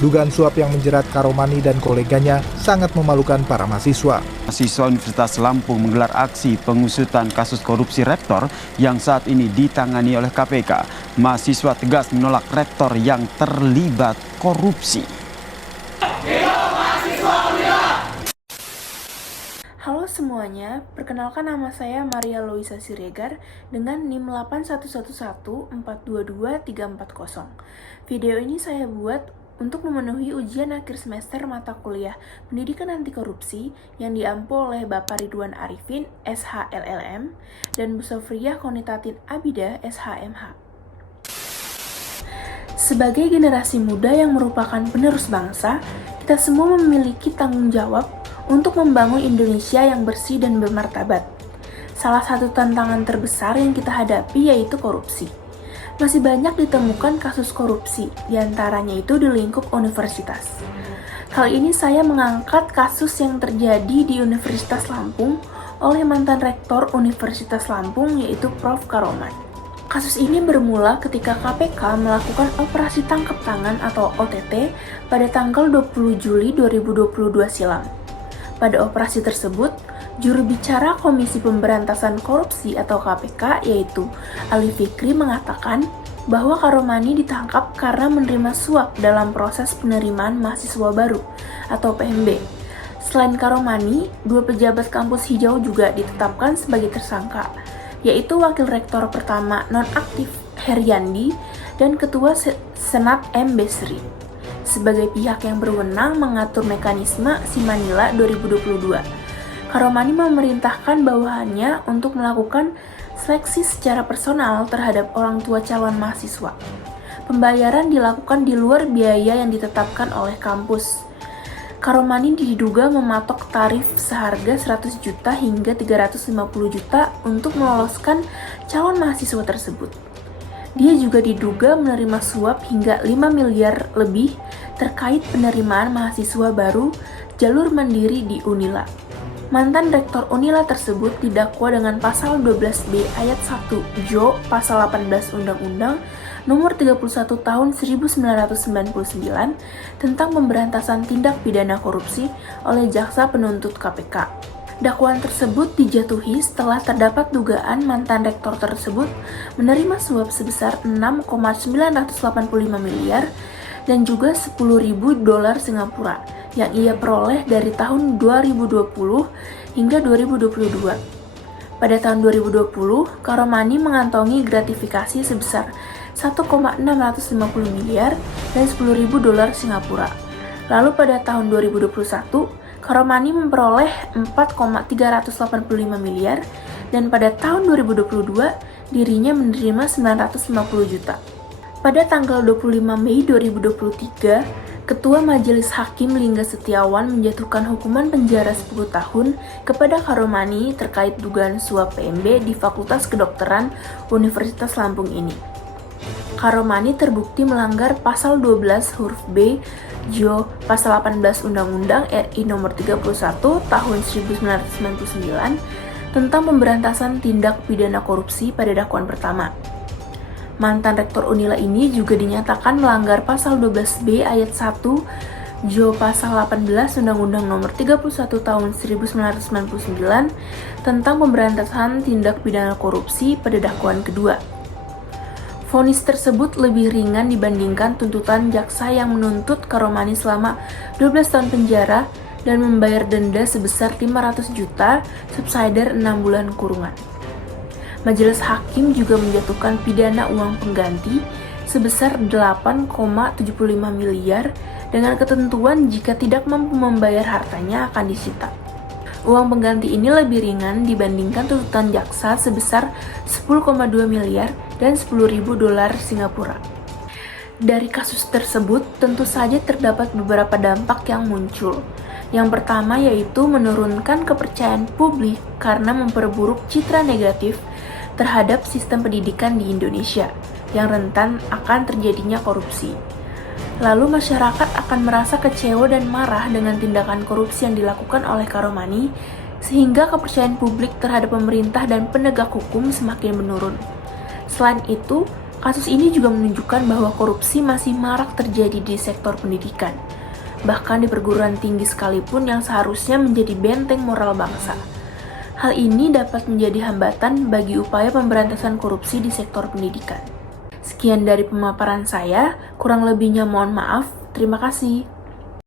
Dugaan suap yang menjerat Karomani dan koleganya sangat memalukan para mahasiswa. Mahasiswa Universitas Lampung menggelar aksi pengusutan kasus korupsi rektor yang saat ini ditangani oleh KPK. Mahasiswa tegas menolak rektor yang terlibat korupsi. Halo semuanya, perkenalkan nama saya Maria Loisa Siregar dengan NIM 8111422 Video ini saya buat untuk memenuhi ujian akhir semester mata kuliah Pendidikan Anti Korupsi yang diampu oleh Bapak Ridwan Arifin, SHLLM, dan Bu Sofriyah Konitatin Abida, SHMH. Sebagai generasi muda yang merupakan penerus bangsa, kita semua memiliki tanggung jawab untuk membangun Indonesia yang bersih dan bermartabat. Salah satu tantangan terbesar yang kita hadapi yaitu korupsi. Masih banyak ditemukan kasus korupsi, diantaranya itu di lingkup universitas. Kali ini saya mengangkat kasus yang terjadi di Universitas Lampung oleh mantan rektor Universitas Lampung yaitu Prof. Karoman. Kasus ini bermula ketika KPK melakukan operasi tangkap tangan atau OTT pada tanggal 20 Juli 2022 silam. Pada operasi tersebut, juru bicara Komisi Pemberantasan Korupsi atau KPK yaitu Ali Fikri mengatakan bahwa Karomani ditangkap karena menerima suap dalam proses penerimaan mahasiswa baru atau PMB. Selain Karomani, dua pejabat kampus hijau juga ditetapkan sebagai tersangka, yaitu Wakil Rektor pertama nonaktif Heriandi dan Ketua Senat M. Besri, sebagai pihak yang berwenang mengatur mekanisme Simanila 2022. Karomani memerintahkan bawahannya untuk melakukan seleksi secara personal terhadap orang tua calon mahasiswa. Pembayaran dilakukan di luar biaya yang ditetapkan oleh kampus. Karomani diduga mematok tarif seharga 100 juta hingga 350 juta untuk meloloskan calon mahasiswa tersebut. Dia juga diduga menerima suap hingga 5 miliar lebih terkait penerimaan mahasiswa baru jalur mandiri di Unila. Mantan rektor Unila tersebut didakwa dengan pasal 12B ayat 1 Jo pasal 18 Undang-Undang Nomor 31 Tahun 1999 tentang pemberantasan tindak pidana korupsi oleh Jaksa Penuntut KPK. Dakwaan tersebut dijatuhi setelah terdapat dugaan mantan rektor tersebut menerima suap sebesar 6,985 miliar dan juga 10.000 dolar Singapura yang ia peroleh dari tahun 2020 hingga 2022. Pada tahun 2020, Karomani mengantongi gratifikasi sebesar 1,650 miliar dan 10.000 dolar Singapura. Lalu pada tahun 2021, Karomani memperoleh 4,385 miliar dan pada tahun 2022 dirinya menerima 950 juta. Pada tanggal 25 Mei 2023, Ketua Majelis Hakim Lingga Setiawan menjatuhkan hukuman penjara 10 tahun kepada Karomani terkait dugaan suap PMB di Fakultas Kedokteran Universitas Lampung ini. Karomani terbukti melanggar pasal 12 huruf B Jo pasal 18 Undang-Undang RI Nomor 31 Tahun 1999 tentang pemberantasan tindak pidana korupsi pada dakwaan pertama. Mantan rektor Unila ini juga dinyatakan melanggar pasal 12B ayat 1 Jo pasal 18 Undang-Undang Nomor 31 Tahun 1999 tentang pemberantasan tindak pidana korupsi pada dakwaan kedua. Vonis tersebut lebih ringan dibandingkan tuntutan jaksa yang menuntut Karomani selama 12 tahun penjara dan membayar denda sebesar 500 juta subsidiar 6 bulan kurungan. Majelis Hakim juga menjatuhkan pidana uang pengganti sebesar 8,75 miliar dengan ketentuan jika tidak mampu membayar hartanya akan disita. Uang pengganti ini lebih ringan dibandingkan tuntutan jaksa sebesar 10,2 miliar dan 10.000 dolar Singapura. Dari kasus tersebut, tentu saja terdapat beberapa dampak yang muncul. Yang pertama yaitu menurunkan kepercayaan publik karena memperburuk citra negatif terhadap sistem pendidikan di Indonesia yang rentan akan terjadinya korupsi. Lalu masyarakat akan merasa kecewa dan marah dengan tindakan korupsi yang dilakukan oleh Karomani, sehingga kepercayaan publik terhadap pemerintah dan penegak hukum semakin menurun. Selain itu, Kasus ini juga menunjukkan bahwa korupsi masih marak terjadi di sektor pendidikan, bahkan di perguruan tinggi sekalipun yang seharusnya menjadi benteng moral bangsa. Hal ini dapat menjadi hambatan bagi upaya pemberantasan korupsi di sektor pendidikan. Sekian dari pemaparan saya, kurang lebihnya mohon maaf. Terima kasih.